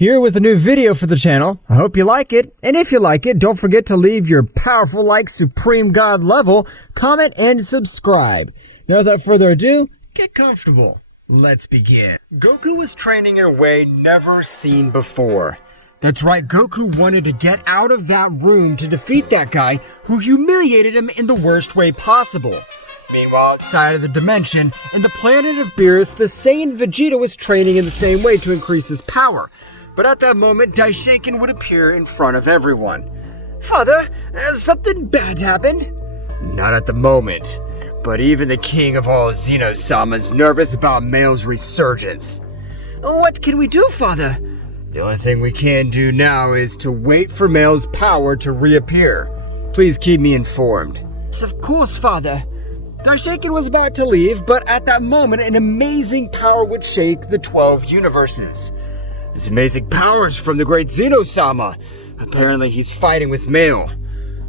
Here with a new video for the channel. I hope you like it, and if you like it, don't forget to leave your powerful like Supreme God level, comment, and subscribe. Now without further ado, get comfortable. Let's begin. Goku was training in a way never seen before. That's right, Goku wanted to get out of that room to defeat that guy who humiliated him in the worst way possible. Meanwhile, outside of the dimension, in the planet of Beerus, the Saiyan Vegeta was training in the same way to increase his power. But at that moment, Daishaken would appear in front of everyone. Father, has something bad happened? Not at the moment, but even the king of all Zeno Sama is nervous about mael's resurgence. What can we do, Father? The only thing we can do now is to wait for mael's power to reappear. Please keep me informed. Yes, of course, Father. Daishaken was about to leave, but at that moment, an amazing power would shake the 12 universes. This amazing power is from the great Zeno Sama. Apparently, he's fighting with mael.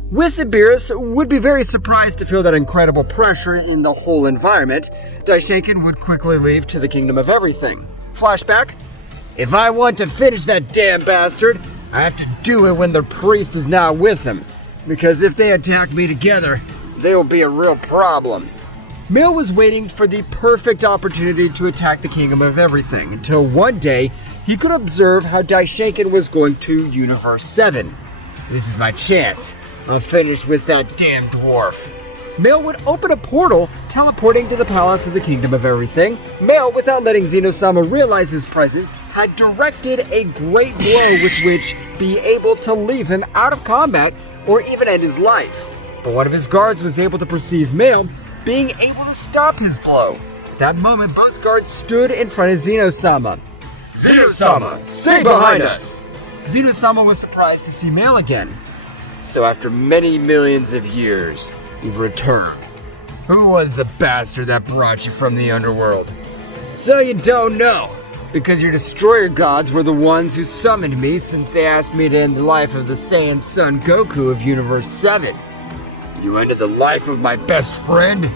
Whis and Beerus would be very surprised to feel that incredible pressure in the whole environment. Daishaken would quickly leave to the Kingdom of Everything. Flashback. If I want to finish that damn bastard, I have to do it when the priest is not with him. Because if they attack me together, they will be a real problem. Mael was waiting for the perfect opportunity to attack the Kingdom of Everything until one day he could observe how Daishaken was going to Universe 7. This is my chance. I'll finish with that damn dwarf. Mael would open a portal, teleporting to the palace of the Kingdom of Everything. Mael, without letting Zeno Sama realize his presence, had directed a great blow with which be able to leave him out of combat or even end his life. But one of his guards was able to perceive Mael, being able to stop his blow. At that moment, both guards stood in front of Zeno Sama. Zeno Sama, stay behind us! Zeno Sama was surprised to see Mael again. So after many millions of years, you've returned. Who was the bastard that brought you from the underworld? So you don't know, because your destroyer gods were the ones who summoned me since they asked me to end the life of the Saiyan son Goku of Universe 7. You ended the life of my best friend?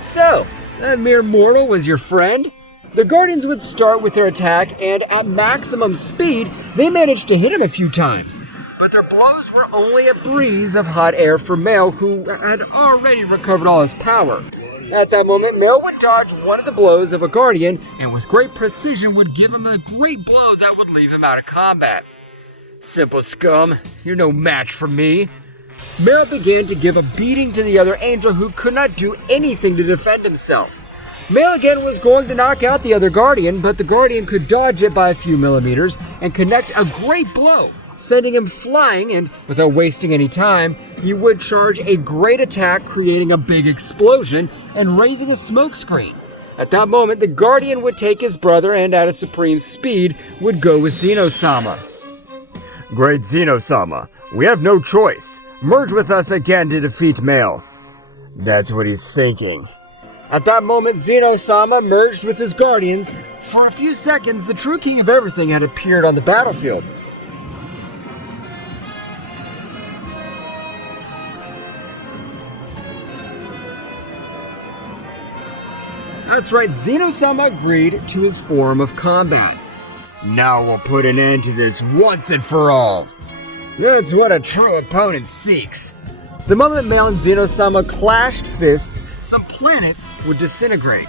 So, that mere mortal was your friend? The Guardians would start with their attack, and at maximum speed, they managed to hit him a few times. But their blows were only a breeze of hot air for Mael, who had already recovered all his power. At that moment, Mael would dodge one of the blows of a Guardian, and with great precision would give him a great blow that would leave him out of combat. Simple scum, you're no match for me. Mael began to give a beating to the other angel who could not do anything to defend himself. Mael again was going to knock out the other Guardian, but the Guardian could dodge it by a few millimeters and connect a great blow, sending him flying, and without wasting any time, he would charge a great attack, creating a big explosion and raising a smoke screen. At that moment, the Guardian would take his brother and at a supreme speed would go with Zeno Sama. Great Zeno Sama, we have no choice. Merge with us again to defeat Mael. That's what he's thinking. At that moment, Zeno Sama merged with his Guardians. For a few seconds, the true King of Everything had appeared on the battlefield. That's right, Zeno Sama agreed to his form of combat. Now we'll put an end to this once and for all. That's what a true opponent seeks. The moment Mael and Zeno Sama clashed fists, some planets would disintegrate.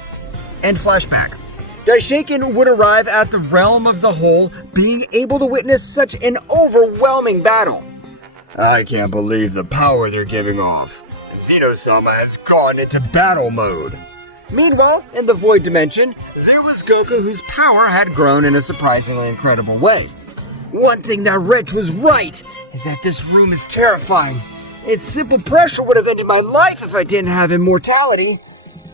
And flashback. Daishaken would arrive at the realm of the whole, being able to witness such an overwhelming battle. I can't believe the power they're giving off. Zeno Sama has gone into battle mode. Meanwhile, in the Void Dimension, there was Goku whose power had grown in a surprisingly incredible way. One thing that wretch was right, is that this room is terrifying. Its simple pressure would have ended my life if I didn't have immortality.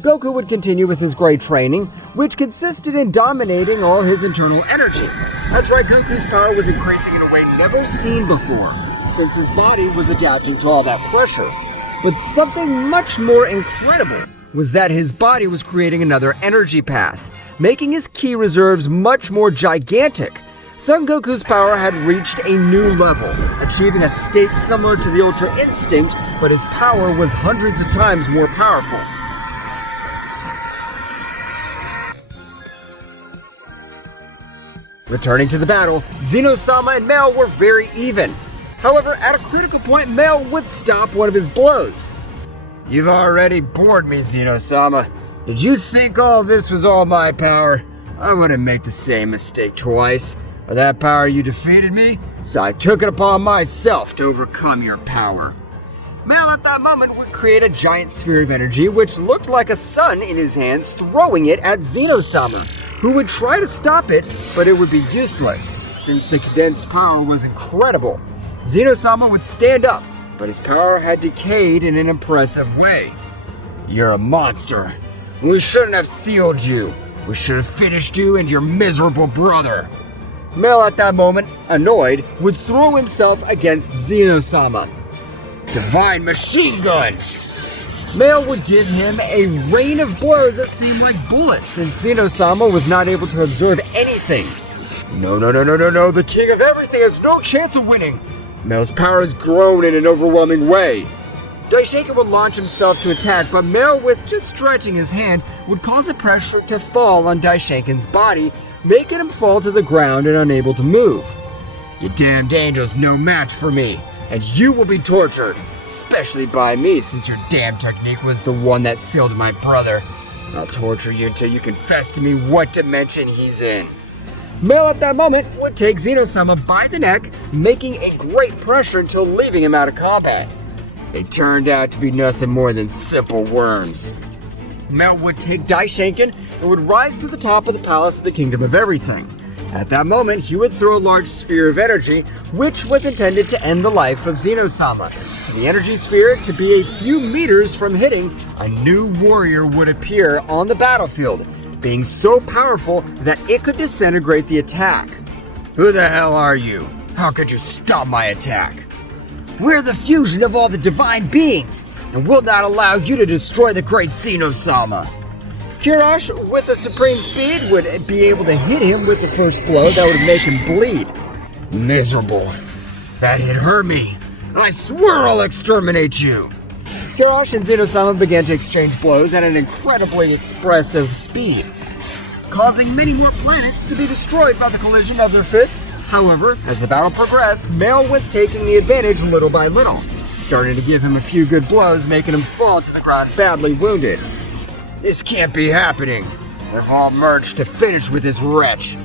Goku would continue with his great training, which consisted in dominating all his internal energy. That's right, Goku's power was increasing in a way never seen before, since his body was adapting to all that pressure. But something much more incredible was that his body was creating another energy path, making his ki reserves much more gigantic. Son Goku's power had reached a new level, achieving a state similar to the Ultra Instinct, but his power was hundreds of times more powerful. Returning to the battle, Zeno Sama and Mael were very even. However, at a critical point, Mael would stop one of his blows. "You've already bored me, Zeno Sama. Did you think all this was all my power? I wouldn't make the same mistake twice. With that power you defeated me, so I took it upon myself to overcome your power." Mael at that moment would create a giant sphere of energy which looked like a sun in his hands, throwing it at Zeno Sama, who would try to stop it, but it would be useless, since the condensed power was incredible. Zeno Sama would stand up, but his power had decayed in an impressive way. "You're a monster. We shouldn't have sealed you. We should have finished you and your miserable brother." Mael at that moment, annoyed, would throw himself against Zeno Sama. "Divine machine gun!" Mael would give him a rain of blows that seemed like bullets, since Zeno Sama was not able to observe anything. No, the king of everything has no chance of winning. Mael's power has grown in an overwhelming way. Daishinkan would launch himself to attack, but Mael, with just stretching his hand, would cause the pressure to fall on Daishinkan's body, making him fall to the ground and unable to move. "Your damned angel's no match for me, and you will be tortured, especially by me, since your damn technique was the one that sealed my brother. I'll torture you until you confess to me what dimension he's in." Mael at that moment would take Zeno Sama by the neck, making a great pressure until leaving him out of combat. They turned out to be nothing more than simple worms. Mael would take Daishinkan and would rise to the top of the palace of the Kingdom of Everything. At that moment, he would throw a large sphere of energy, which was intended to end the life of Zeno Sama. For the energy sphere to be a few meters from hitting, a new warrior would appear on the battlefield, being so powerful that it could disintegrate the attack. "Who the hell are you? How could you stop my attack?" "We're the fusion of all the divine beings, and will not allow you to destroy the great Zeno Sama." Kirash, with a supreme speed, would be able to hit him with the first blow that would make him bleed. "Miserable. That hit hurt me. I swear I'll exterminate you." Kirash and Zeno Sama began to exchange blows at an incredibly expressive speed, causing many more planets to be destroyed by the collision of their fists. However, as the battle progressed, Mael was taking the advantage little by little, starting to give him a few good blows, making him fall to the ground badly wounded. "This can't be happening. They've all merged to finish with this wretch.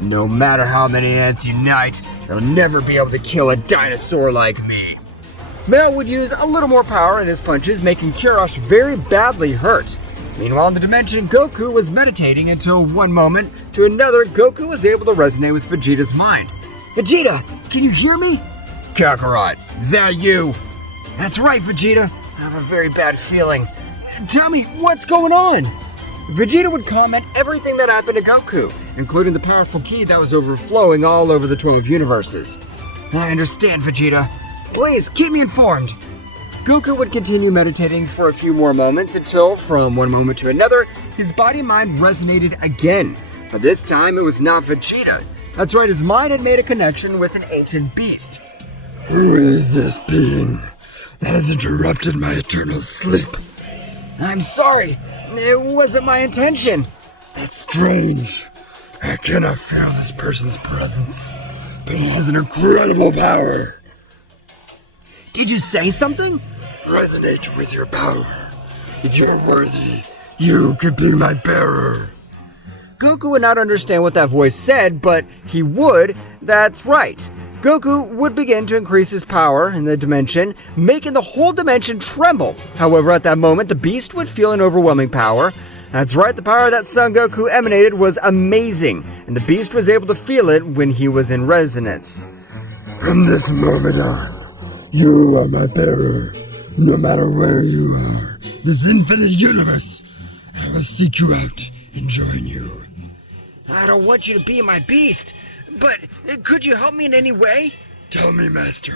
No matter how many ants unite, they'll never be able to kill a dinosaur like me." Mael would use a little more power in his punches, making Kirash very badly hurt. Meanwhile, in the dimension, Goku was meditating until one moment to another, Goku was able to resonate with Vegeta's mind. "Vegeta, can you hear me?" "Kakarot, is that you?" "That's right, Vegeta. I have a very bad feeling. Tell me, what's going on?" Vegeta would comment everything that happened to Goku, including the powerful ki that was overflowing all over the 12 universes. "I understand, Vegeta. Please, keep me informed." Goku would continue meditating for a few more moments until, from one moment to another, his body-mind resonated again. But this time, it was not Vegeta. That's right, his mind had made a connection with an ancient beast. "Who is this being that has interrupted my eternal sleep?" "I'm sorry. It wasn't my intention." "That's strange. I cannot feel this person's presence, but he has an incredible power." "Did you say something?" "Resonate with your power. If you're worthy, you could be my bearer." Goku would not understand what that voice said, but he would. That's right. Goku would begin to increase his power in the dimension, making the whole dimension tremble. However, at that moment, the beast would feel an overwhelming power. That's right, the power that Son Goku emanated was amazing, and the beast was able to feel it when he was in resonance. "From this moment on, you are my bearer. No matter where you are, this infinite universe, I will seek you out and join you." "I don't want you to be my beast, but could you help me in any way?" "Tell me, Master."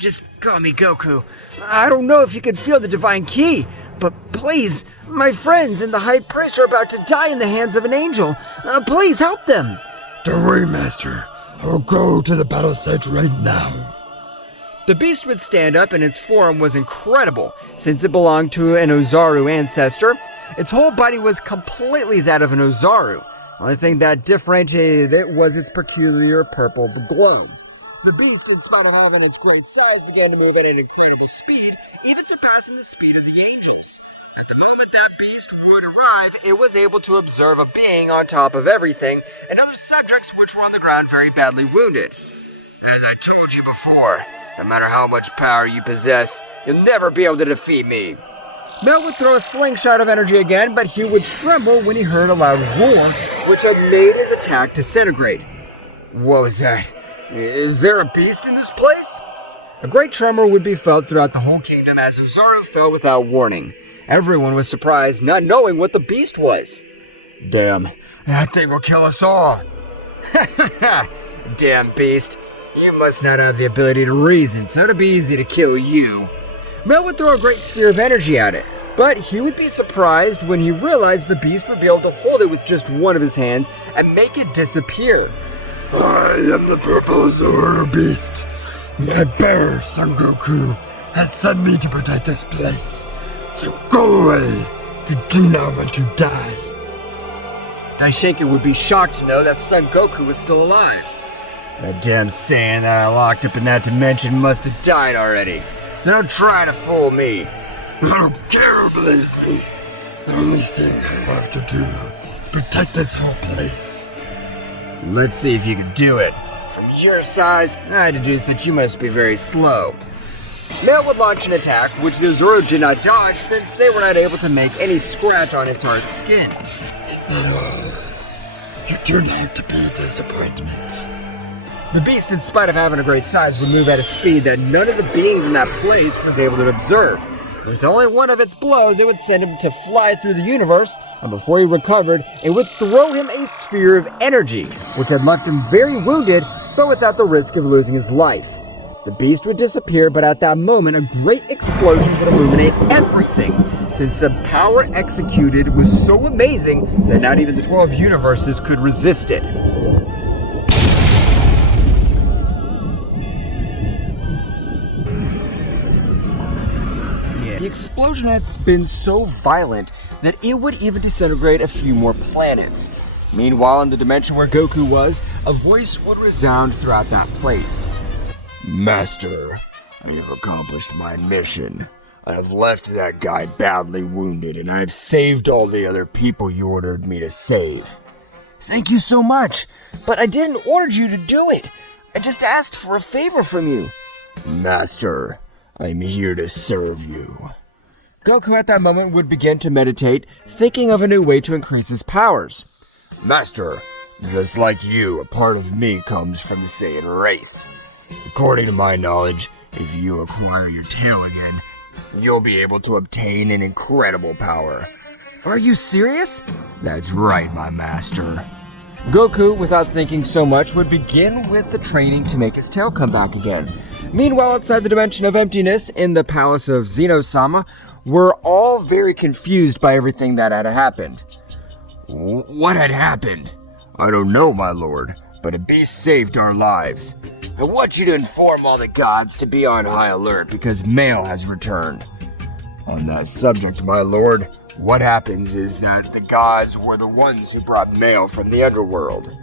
"Just call me Goku. I don't know if you can feel the divine ki, but please, my friends and the High Priest are about to die in the hands of an angel. Please help them." "Don't worry, Master. I will go to the battle site right now." The beast would stand up, and its form was incredible, since it belonged to an Ozaru ancestor. Its whole body was completely that of an Ozaru. Only thing that differentiated it was its peculiar purple glow. The beast, in spite of having its great size, began to move at an incredible speed, even surpassing the speed of the angels. At the moment that beast would arrive, it was able to observe a being on top of everything, and other subjects which were on the ground very badly wounded. As I told you before, no matter how much power you possess, you'll never be able to defeat me. Mael would throw a slingshot of energy again, but he would tremble when he heard a loud roar, which had made his attack disintegrate. What was that? Is there a beast in this place? A great tremor would be felt throughout the whole kingdom as Ozaru fell without warning. Everyone was surprised, not knowing what the beast was. Damn, that thing will kill us all. Damn beast. You must not have the ability to reason, so it'd be easy to kill you. Mael would throw a great sphere of energy at it, but he would be surprised when he realized the beast would be able to hold it with just one of his hands and make it disappear. I am the purple Zoro beast. My bearer, Son Goku, has sent me to protect this place. So go away if you do not want to die. Daishinka would be shocked to know that Son Goku was still alive. That damn Saiyan that I locked up in that dimension must have died already. So don't try to fool me. I don't care who believes me. The only thing I have to do is protect this whole place. Let's see if you can do it. From your size, I deduce that you must be very slow. Mael would launch an attack, which the Zoro did not dodge since they were not able to make any scratch on its hard skin. Is that all? You turned out to be a disappointment. The beast, in spite of having a great size, would move at a speed that none of the beings in that place was able to observe. With only one of its blows, it would send him to fly through the universe, and before he recovered, it would throw him a sphere of energy, which had left him very wounded, but without the risk of losing his life. The beast would disappear, but at that moment, a great explosion would illuminate everything, since the power executed was so amazing that not even the 12 universes could resist it. The explosion had been so violent that it would even disintegrate a few more planets. Meanwhile, in the dimension where Goku was, a voice would resound throughout that place. Master, I have accomplished my mission. I have left that guy badly wounded, and I have saved all the other people you ordered me to save. Thank you so much, but I didn't order you to do it. I just asked for a favor from you. Master, I'm here to serve you. Goku at that moment would begin to meditate, thinking of a new way to increase his powers. Master, just like you, a part of me comes from the Saiyan race. According to my knowledge, if you acquire your tail again, you'll be able to obtain an incredible power. Are you serious? That's right, my master. Goku, without thinking so much, would begin with the training to make his tail come back again. Meanwhile, outside the dimension of emptiness, in the palace of Zeno Sama, were all very confused by everything that had happened. What had happened? I don't know, my lord, but a beast saved our lives. I want you to inform all the gods to be on high alert because Mael has returned. On that subject, my lord, what happens is that the gods were the ones who brought Mael from the underworld.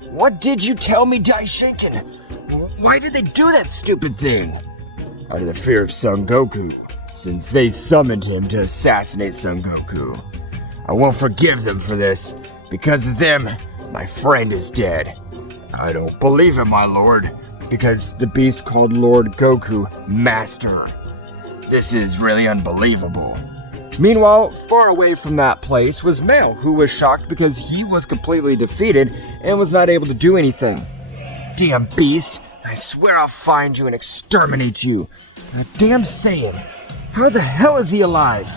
What did you tell me, Daishinken? Why did they do that stupid thing? Out of the fear of Son Goku, since they summoned him to assassinate Son Goku. I won't forgive them for this. Because of them, my friend is dead. I don't believe him, my lord, because the beast called Lord Goku Master. This is really unbelievable. Meanwhile, far away from that place was Mael, who was shocked because he was completely defeated and was not able to do anything. Damn beast, I swear I'll find you and exterminate you. A damn Saiyan. How the hell is he alive?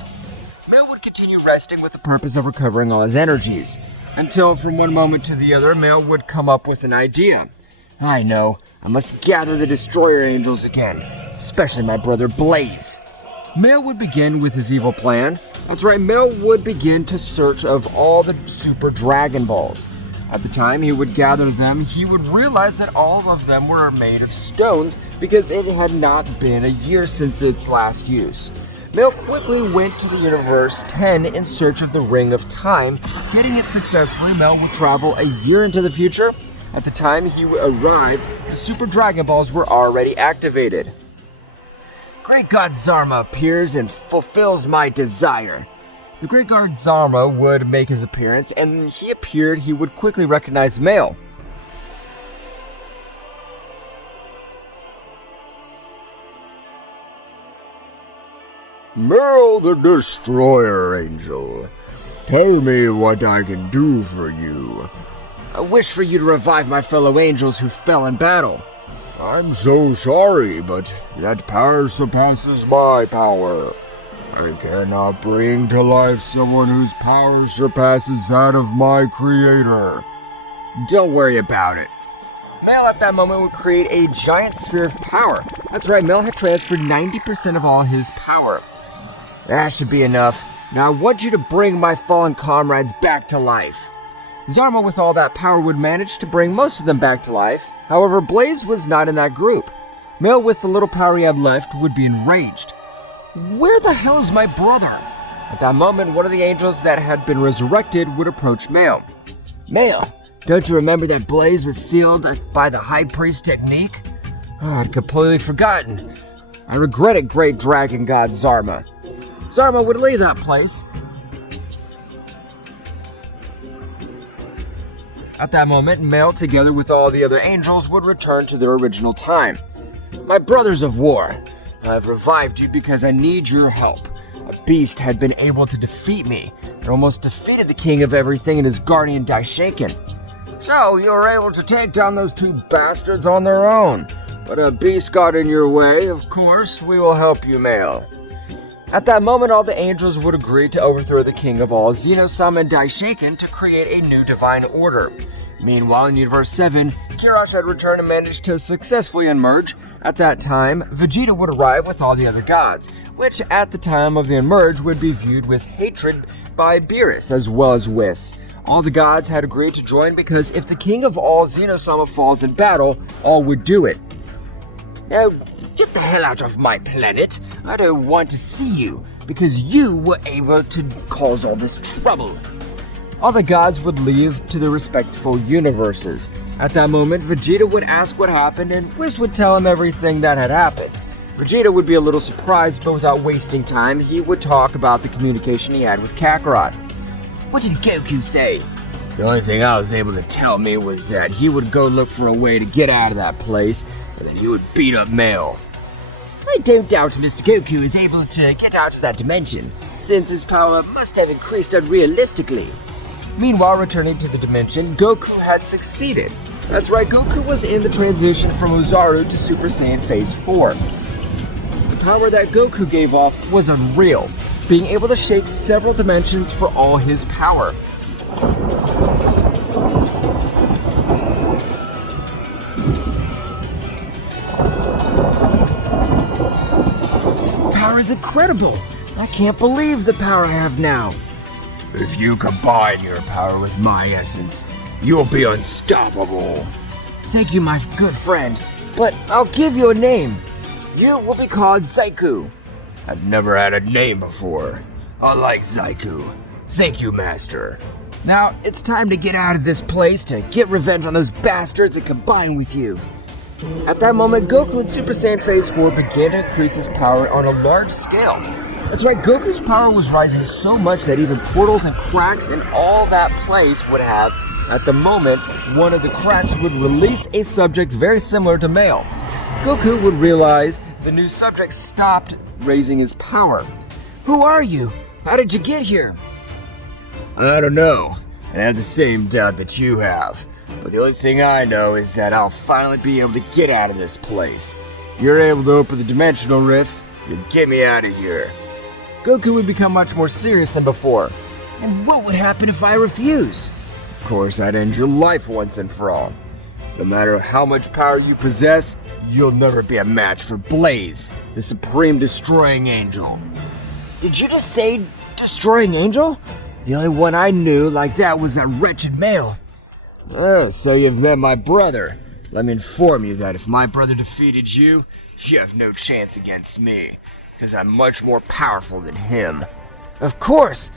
Mael would continue resting with the purpose of recovering all his energies, until from one moment to the other, Mael would come up with an idea. I know, I must gather the Destroyer Angels again, especially my brother Blaze. Mael would begin with his evil plan. That's right, Mael would begin to search of all the Super Dragon Balls. At the time he would gather them, he would realize that all of them were made of stones because it had not been a year since its last use. Mael quickly went to the Universe 10 in search of the Ring of Time. Getting it successfully, Mael would travel a year into the future. At the time he arrived, the Super Dragon Balls were already activated. Great God Zarma appears and fulfills my desire. The Great God Zarma would make his appearance, and when he appeared, he would quickly recognize Mael. Mael the Destroyer Angel, tell me what I can do for you. I wish for you to revive my fellow angels who fell in battle. I'm so sorry, but that power surpasses my power. I cannot bring to life someone whose power surpasses that of my creator. Don't worry about it. Mael at that moment would create a giant sphere of power. That's right, Mael had transferred 90% of all his power. That should be enough. Now I want you to bring my fallen comrades back to life. Zarma with all that power would manage to bring most of them back to life. However, Blaze was not in that group. Mael with the little power he had left would be enraged. Where the hell is my brother? At that moment, one of the angels that had been resurrected would approach Mael. Mael, don't you remember that Blaze was sealed by the High Priest technique? Oh, I'd completely forgotten. I regret it, Great Dragon God Zarma. Zarma would leave that place. At that moment, Mael, together with all the other angels, would return to their original time. My brothers of war, I've revived you because I need your help. A beast had been able to defeat me, and almost defeated the king of everything and his guardian Daishaken. So, you were able to take down those two bastards on their own. But a beast got in your way, of course, we will help you, Mael. At that moment, all the angels would agree to overthrow the king of all, Zeno Sama and Daishaken, to create a new divine order. Meanwhile, in Universe 7, Kash had returned and managed to successfully unmerge. At that time, Vegeta would arrive with all the other gods, which at the time of the unmerge would be viewed with hatred by Beerus as well as Whis. All the gods had agreed to join because if the king of all, Zeno Sama, falls in battle, all would do it. Now, get the hell out of my planet. I don't want to see you, because you were able to cause all this trouble. All the gods would leave to their respectful universes. At that moment, Vegeta would ask what happened, and Whis would tell him everything that had happened. Vegeta would be a little surprised, but without wasting time, he would talk about the communication he had with Kakarot. What did Goku say? The only thing I was able to tell me was that he would go look for a way to get out of that place, and then he would beat up Mael. I don't doubt Mr. Goku is able to get out of that dimension, since his power must have increased unrealistically. Meanwhile, returning to the dimension, Goku had succeeded. That's right, Goku was in the transition from Ozaru to Super Saiyan Phase 4. The power that Goku gave off was unreal, being able to shake several dimensions for all his power. This power is incredible! I can't believe the power I have now. If you combine your power with my essence, you'll be unstoppable. Thank you, my good friend, but I'll give you a name. You will be called Ziku. I've never had a name before. I like Ziku. Thank you, Master. Now, it's time to get out of this place to get revenge on those bastards and combine with you. At that moment, Goku in Super Saiyan Phase 4 began to increase his power on a large scale. That's right, Goku's power was rising so much that even portals and cracks in all that place would have. At the moment, one of the cracks would release a subject very similar to Mael. Goku would realize the new subject stopped raising his power. Who are you? How did you get here? I don't know, and I have the same doubt that you have. But the only thing I know is that I'll finally be able to get out of this place. If you're able to open the dimensional rifts, you'll get me out of here. Goku would become much more serious than before. And what would happen if I refuse? Of course, I'd end your life once and for all. No matter how much power you possess, you'll never be a match for Blaze, the Supreme Destroying Angel. Did you just say Destroying Angel? The only one I knew like that was that wretched Mael. Oh, so you've met my brother. Let me inform you that if my brother defeated you, you have no chance against me. because I'm much more powerful than him. Of course!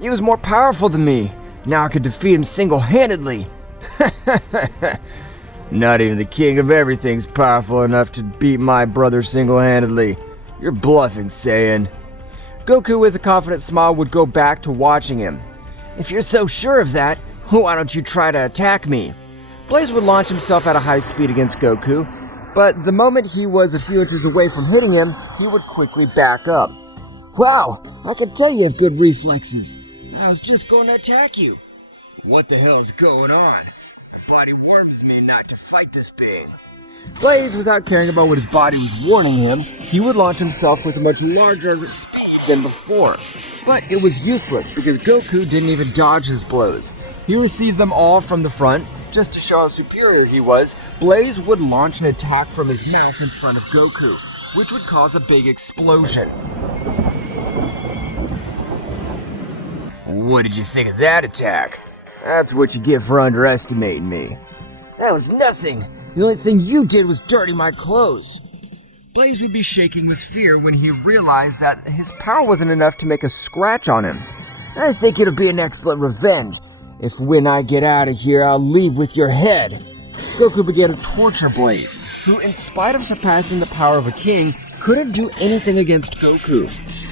He was more powerful than me. Now I could defeat him single-handedly. Not even the king of everything's powerful enough to beat my brother single-handedly. You're bluffing, Saiyan. Goku, with a confident smile, would go back to watching him. If you're so sure of that, why don't you try to attack me? Blaze would launch himself at a high speed against Goku, but the moment he was a few inches away from hitting him, he would quickly back up. Wow, I can tell you have good reflexes. I was just going to attack you. What the hell is going on? My body warns me not to fight this pain. Blaze, without caring about what his body was warning him, he would launch himself with a much larger speed than before. But it was useless because Goku didn't even dodge his blows. He received them all from the front. Just to show how superior he was, Blaze would launch an attack from his mouth in front of Goku, which would cause a big explosion. What did you think of that attack? That's what you get for underestimating me. That was nothing. The only thing you did was dirty my clothes. Blaze would be shaking with fear when he realized that his power wasn't enough to make a scratch on him. I think it'll be an excellent revenge. If when I get out of here, I'll leave with your head. Goku began to torture Blaze, who, in spite of surpassing the power of a king, couldn't do anything against Goku.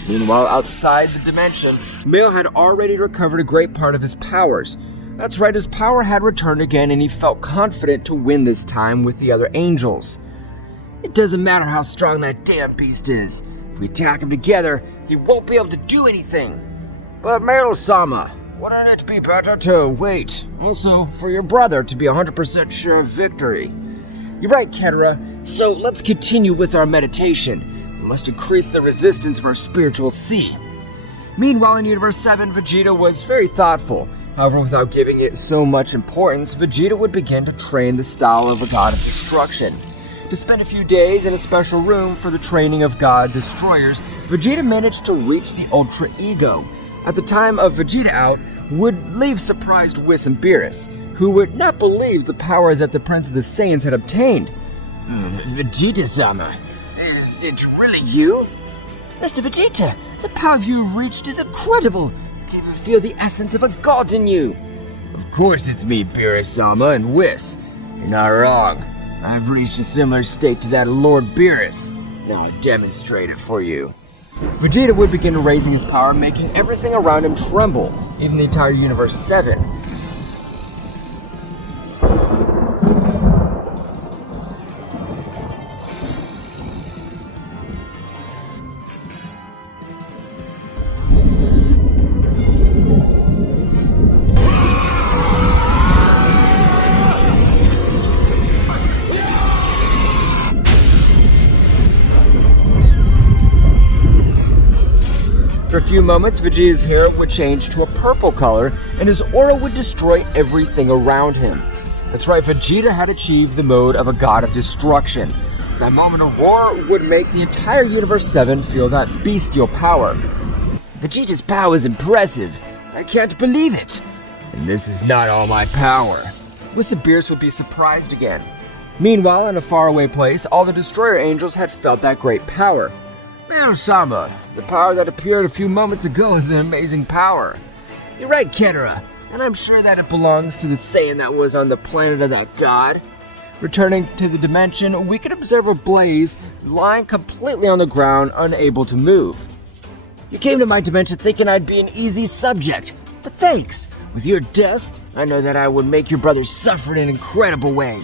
Meanwhile, outside the dimension, Mael had already recovered a great part of his powers. That's right, his power had returned again, and he felt confident to win this time with the other angels. It doesn't matter how strong that damn beast is. If we attack him together, he won't be able to do anything. But Zeno Sama, wouldn't it be better to wait, also for your brother to be 100% sure of victory? You're right, Ketera, so let's continue with our meditation. We must increase the resistance of our spiritual sea. Meanwhile, in Universe 7, Vegeta was very thoughtful. However, without giving it so much importance, Vegeta would begin to train the style of a god of destruction. To spend a few days in a special room for the training of god destroyers, Vegeta managed to reach the Ultra Ego. At the time of Vegeta out, would leave surprised Whis and Beerus, who would not believe the power that the Prince of the Saiyans had obtained. Vegeta Sama, is it really you? Mr. Vegeta, the power you've reached is incredible. I can even feel the essence of a god in you. Of course it's me, Beerus Sama and Whis. You're not wrong. I've reached a similar state to that of Lord Beerus. Now I'll demonstrate it for you. Vegeta would begin raising his power, making everything around him tremble, even the entire Universe 7. For a few moments, Vegeta's hair would change to a purple color, and his aura would destroy everything around him. That's right, Vegeta had achieved the mode of a god of destruction. That moment of war would make the entire Universe 7 feel that bestial power. Vegeta's power is impressive. I can't believe it. And this is not all my power. Whis and Beerus would be surprised again. Meanwhile, in a faraway place, all the Destroyer Angels had felt that great power. Zeno Sama, the power that appeared a few moments ago is an amazing power. You're right, Ketera, and I'm sure that it belongs to the Saiyan that was on the planet of that god. Returning to the dimension, we could observe a Blaze lying completely on the ground, unable to move. You came to my dimension thinking I'd be an easy subject, but thanks. With your death, I know that I would make your brother suffer in an incredible way.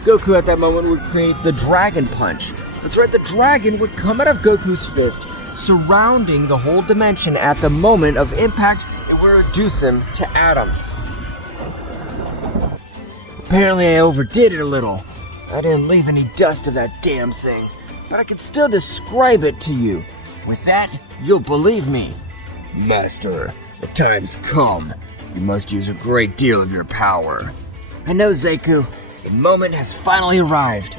Goku at that moment would create the Dragon Punch. That's right, the dragon would come out of Goku's fist, surrounding the whole dimension. At the moment of impact, it would reduce him to atoms. Apparently I overdid it a little. I didn't leave any dust of that damn thing, but I can still describe it to you. With that, you'll believe me. Master, the time's come. You must use a great deal of your power. I know, Ziku. The moment has finally arrived.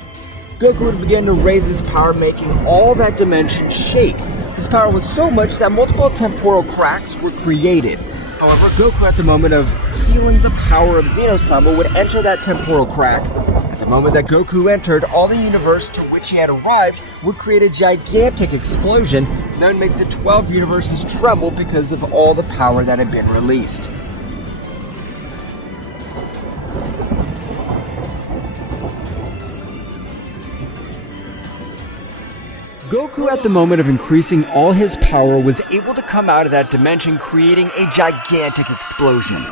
Goku would begin to raise his power, making all that dimension shake. His power was so much that multiple temporal cracks were created. However, Goku, at the moment of feeling the power of Zeno Sama, would enter that temporal crack. At the moment that Goku entered, all the universe to which he had arrived would create a gigantic explosion that would make the 12 universes tremble because of all the power that had been released. Goku, at the moment of increasing all his power, was able to come out of that dimension, creating a gigantic explosion.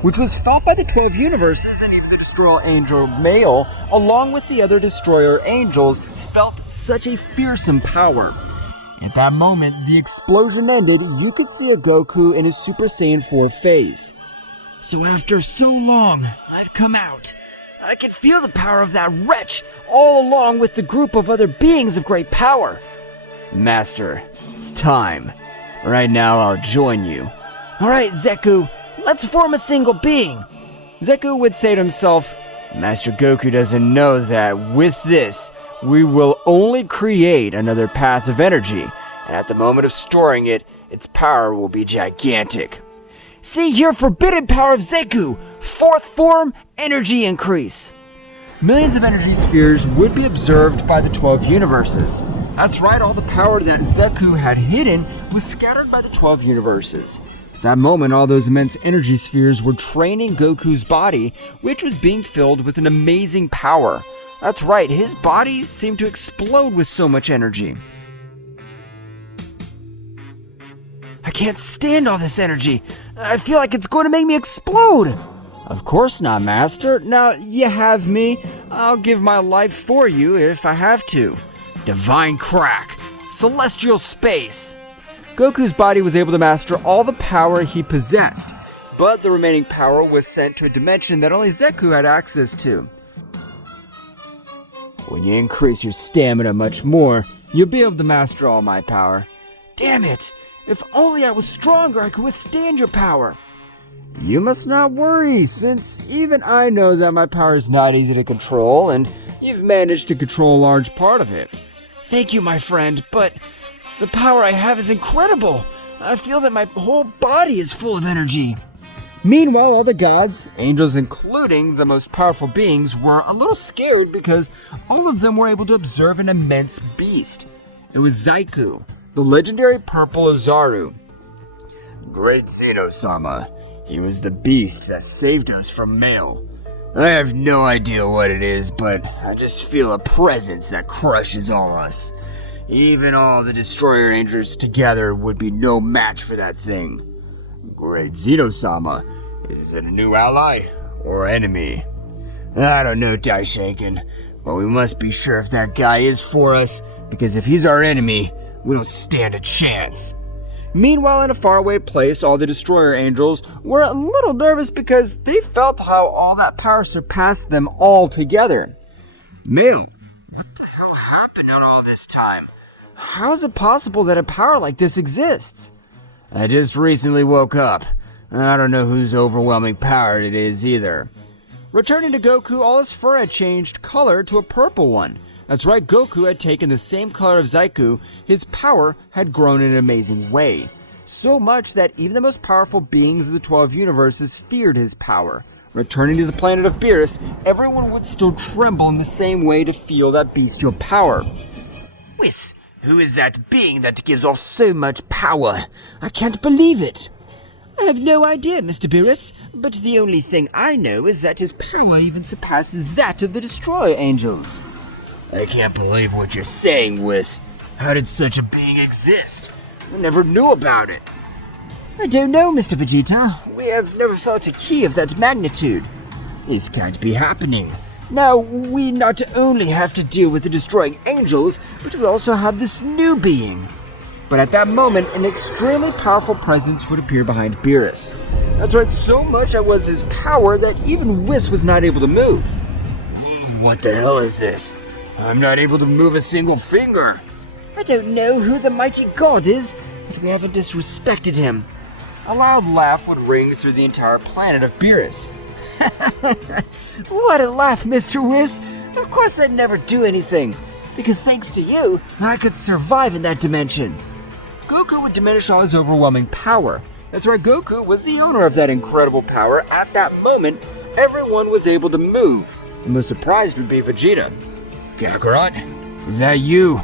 Which was felt by the 12 universes, and even the Destroyer Angel Mael, along with the other Destroyer Angels, felt such a fearsome power. At that moment, the explosion ended. You could see a Goku in his Super Saiyan 4 phase. So after so long, I've come out. I can feel the power of that wretch, all along with the group of other beings of great power. Master, it's time. Right now, I'll join you. Alright, Ziku, let's form a single being. Ziku would say to himself, Master Goku doesn't know that with this, we will only create another path of energy, and at the moment of storing it, its power will be gigantic. See here, forbidden power of Ziku! Fourth form, energy increase! Millions of energy spheres would be observed by the 12 universes. That's right, all the power that Ziku had hidden was scattered by the 12 universes. At that moment, all those immense energy spheres were training Goku's body, which was being filled with an amazing power. That's right, his body seemed to explode with so much energy. I can't stand all this energy. I feel like it's going to make me explode. Of course not, Master. Now you have me. I'll give my life for you if I have to. Divine crack. Celestial space. Goku's body was able to master all the power he possessed, but the remaining power was sent to a dimension that only Ziku had access to. When you increase your stamina much more, you'll be able to master all my power. Damn it! If only I was stronger, I could withstand your power. You must not worry, since even I know that my power is not easy to control, and you've managed to control a large part of it. Thank you, my friend, but the power I have is incredible. I feel that my whole body is full of energy. Meanwhile, all the gods, angels including the most powerful beings, were a little scared because all of them were able to observe an immense beast. It was Ziku, the legendary purple Ozaru. Great Zeno Sama. He was the beast that saved us from mael. I have no idea what it is, but I just feel a presence that crushes all us. Even all the Destroyer Angels together would be no match for that thing. Great Zeno Sama. Is it a new ally or enemy? I don't know, Daishankin, but we must be sure if that guy is for us, because if he's our enemy, we don't stand a chance. Meanwhile, in a faraway place, all the Destroyer Angels were a little nervous because they felt how all that power surpassed them all together. Mael, what the hell happened on all this time? How is it possible that a power like this exists? I just recently woke up. I don't know whose overwhelming power it is either. Returning to Goku, all his fur had changed color to a purple one. That's right, Goku had taken the same color of Ziku. His power had grown in an amazing way. So much that even the most powerful beings of the 12 universes feared his power. Returning to the planet of Beerus, everyone would still tremble in the same way to feel that bestial power. Whis, who is that being that gives off so much power? I can't believe it. I have no idea, Mr. Beerus, but the only thing I know is that his power even surpasses that of the Destroyer Angels. I can't believe what you're saying, Whis. How did such a being exist? We never knew about it. I don't know, Mr. Vegeta. We have never felt a key of that magnitude. This can't be happening. Now, we not only have to deal with the Destroying Angels, but we also have this new being. But at that moment, an extremely powerful presence would appear behind Beerus. That's right, so much was his power that even Whis was not able to move. What the hell is this? I'm not able to move a single finger. I don't know who the mighty god is, but we haven't disrespected him. A loud laugh would ring through the entire planet of Beerus. What a laugh, Mr. Whis. Of course I'd never do anything, because thanks to you, I could survive in that dimension. Goku would diminish all his overwhelming power. That's right, Goku was the owner of that incredible power. At that moment, everyone was able to move. The most surprised would be Vegeta. Kakarot, is that you?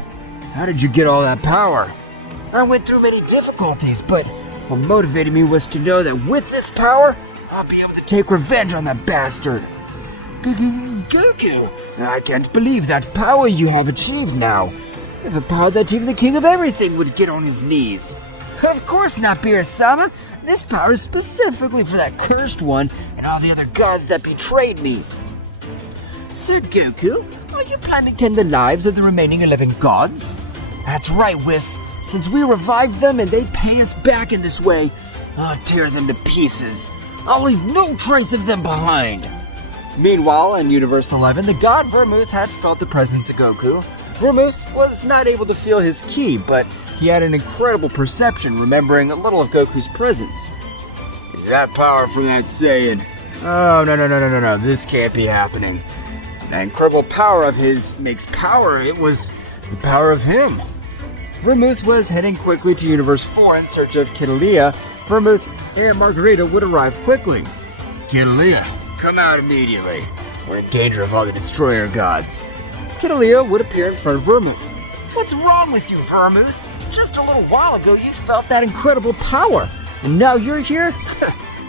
How did you get all that power? I went through many difficulties, but what motivated me was to know that with this power, I'll be able to take revenge on that bastard. Goku, I can't believe that power you have achieved now. You have a power that even the king of everything would get on his knees. Of course not, Beerus Sama. This power is specifically for that cursed one and all the other gods that betrayed me. Sir Goku, are you planning to end the lives of the remaining 11 gods? That's right, Whis. Since we revived them and they pay us back in this way, I'll tear them to pieces. I'll leave no trace of them behind. Meanwhile, in Universe 11, the god Vermouth had felt the presence of Goku. Vermouth was not able to feel his ki, but he had an incredible perception, remembering a little of Goku's presence. Is that power from that Saiyan? Oh, no, this can't be happening. That incredible power of his makes power. It was the power of him. Vermouth was heading quickly to Universe 4 in search of Kidalia. Vermouth and Margarita would arrive quickly. Kidalia, come out immediately. We're in danger of all the Destroyer gods. Kidalia would appear in front of Vermouth. What's wrong with you, Vermouth? Just a little while ago you felt that incredible power, and now you're here?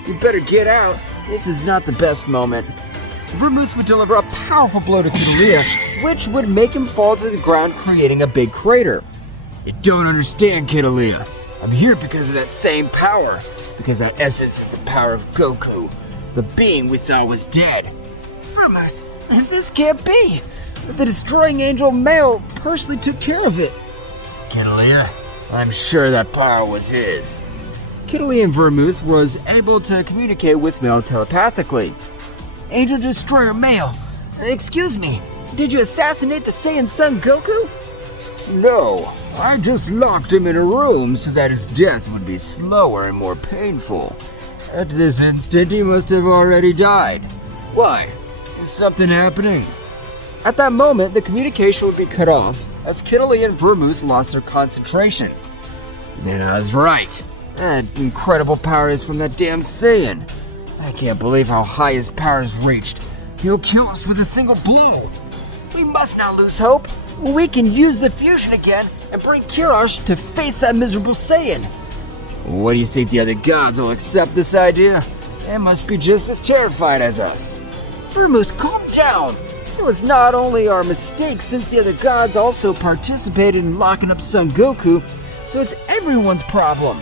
You better get out. This is not the best moment. Vermouth would deliver a powerful blow to Kidalia, which would make him fall to the ground, creating a big crater. You don't understand, Kidalia. I'm here because of that same power, because that essence is the power of Goku, the being we thought was dead. Vermouth, this can't be. The destroying angel Mael personally took care of it. Kidalia, I'm sure that power was his. Kidalia and Vermouth was able to communicate with Mael telepathically. Angel Destroyer Mael, excuse me, did you assassinate the Saiyan son Goku? No, I just locked him in a room so that his death would be slower and more painful. At this instant, he must have already died. Why? Is something happening? At that moment, the communication would be cut off as Kidalia and Vermouth lost their concentration. Then I was right. That incredible power is from that damn Saiyan. I can't believe how high his power has reached. He'll kill us with a single blow. We must not lose hope. We can use the fusion again and bring Kirash to face that miserable Saiyan. What do you think the other gods will accept this idea? They must be just as terrified as us. Vermouth, calm down. It was not only our mistake since the other gods also participated in locking up Son Goku, so it's everyone's problem.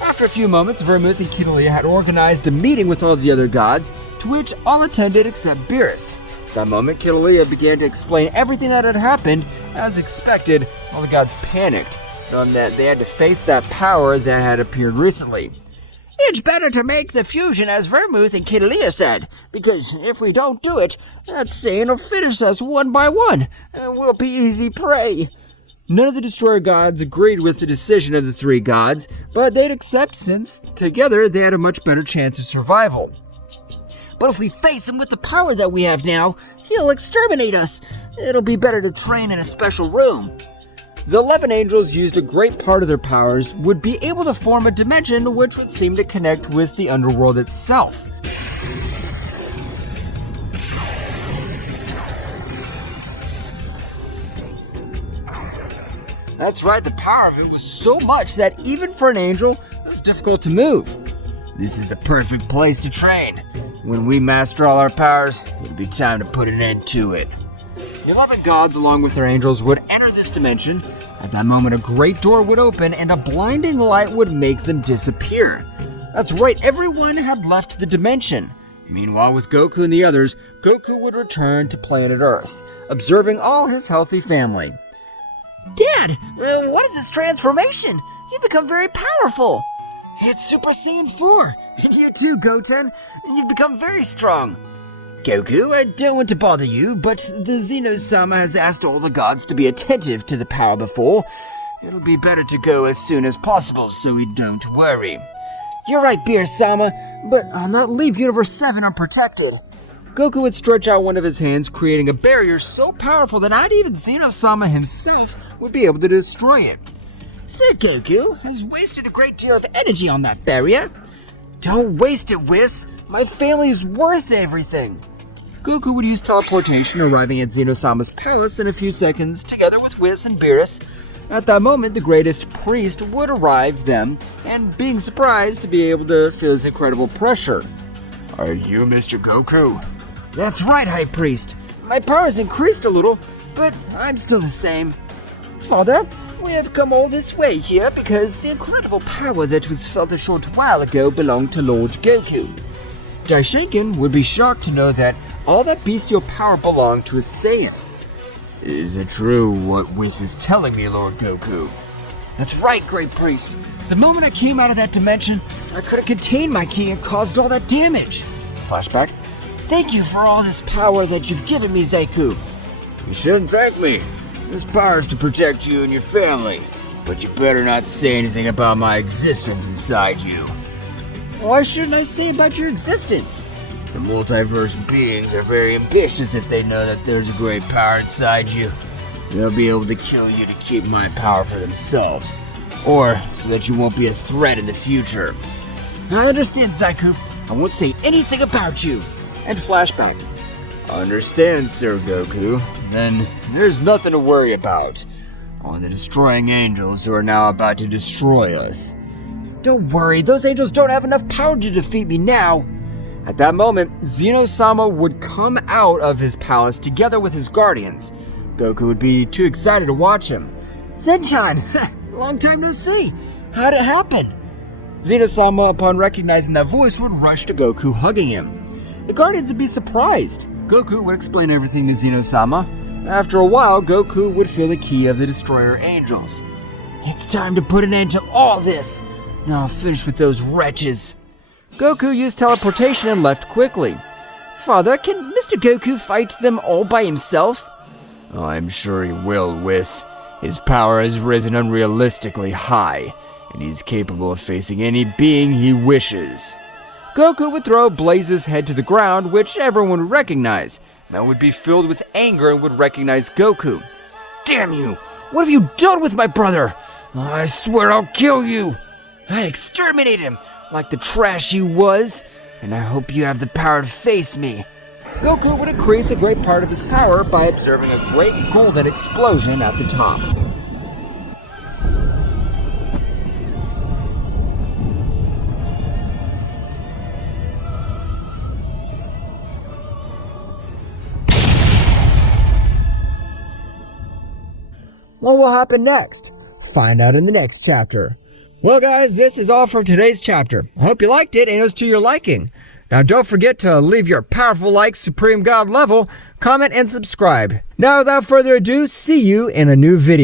After a few moments, Vermouth and Kidalia had organized a meeting with all the other gods, to which all attended except Beerus. At that moment, Kidalia began to explain everything that had happened. As expected, all the gods panicked, knowing that they had to face that power that had appeared recently. It's better to make the fusion, as Vermouth and Kidalia said, because if we don't do it, that Saiyan will finish us one by one, and we'll be easy prey. None of the Destroyer gods agreed with the decision of the three gods, but they'd accept since, together, they had a much better chance of survival. But if we face him with the power that we have now, he'll exterminate us. It'll be better to train in a special room. The 11 angels used a great part of their powers would be able to form a dimension which would seem to connect with the underworld itself. That's right, the power of it was so much that even for an angel, it was difficult to move. This is the perfect place to train. When we master all our powers, it'll be time to put an end to it. The 11 gods, along with their angels, would enter this dimension. At that moment, a great door would open and a blinding light would make them disappear. That's right, everyone had left the dimension. Meanwhile, with Goku and the others, Goku would return to planet Earth, observing all his healthy family. Dad, what is this transformation? You've become very powerful. It's Super Saiyan 4. And you too, Goten. You've become very strong. Goku, I don't want to bother you, but the Zeno Sama has asked all the gods to be attentive to the power before. It'll be better to go as soon as possible, so we don't worry. You're right, Beerus Sama, but I'll not leave Universe 7 unprotected. Goku would stretch out one of his hands, creating a barrier so powerful that not even Zeno Sama himself would be able to destroy it. Sir Goku has wasted a great deal of energy on that barrier. Don't waste it, Whis. My family is worth everything. Goku would use teleportation, arriving at Zeno Sama's palace in a few seconds, together with Whis and Beerus. At that moment, the greatest priest would arrive them, and being surprised to be able to feel his incredible pressure. Are you Mr. Goku? That's right, High Priest. My powers increased a little, but I'm still the same. Father, we have come all this way here because the incredible power that was felt a short while ago belonged to Lord Goku. Daishinkan would be shocked to know that all that bestial power belonged to a Saiyan. Is it true what Whis is telling me, Lord Goku? That's right, Great Priest. The moment I came out of that dimension, I couldn't contain my ki and caused all that damage. Flashback. Thank you for all this power that you've given me, Ziku. You shouldn't thank me. This power is to protect you and your family. But you better not say anything about my existence inside you. Why shouldn't I say about your existence? The multiverse beings are very ambitious if they know that there's a great power inside you. They'll be able to kill you to keep my power for themselves. Or so that you won't be a threat in the future. I understand, Ziku. I won't say anything about you. And flashback. Understand, Sir Goku. Then there's nothing to worry about. On the destroying angels who are now about to destroy us. Don't worry, those angels don't have enough power to defeat me now. At that moment, Zeno Sama would come out of his palace together with his guardians. Goku would be too excited to watch him. Zenchan, long time no see. How'd it happen? Zeno Sama, upon recognizing that voice, would rush to Goku, hugging him. The guardians would be surprised. Goku would explain everything to Zeno Sama. After a while, Goku would feel the key of the Destroyer Angels. It's time to put an end to all this. Now I'll finish with those wretches. Goku used teleportation and left quickly. Father, can Mr. Goku fight them all by himself? I'm sure he will, Whis. His power has risen unrealistically high, and he's capable of facing any being he wishes. Goku would throw Blaze's head to the ground, which everyone would recognize. Mel would be filled with anger and would recognize Goku. Damn you! What have you done with my brother? I swear I'll kill you! I exterminate him, like the trash he was, and I hope you have the power to face me. Goku would increase a great part of his power by observing a great golden explosion at the top. What will happen next? Find out in the next chapter. Well guys, this is all for today's chapter. I hope you liked it and it was to your liking. Now don't forget to leave your powerful like Supreme God level, comment and subscribe. Now without further ado, see you in a new video.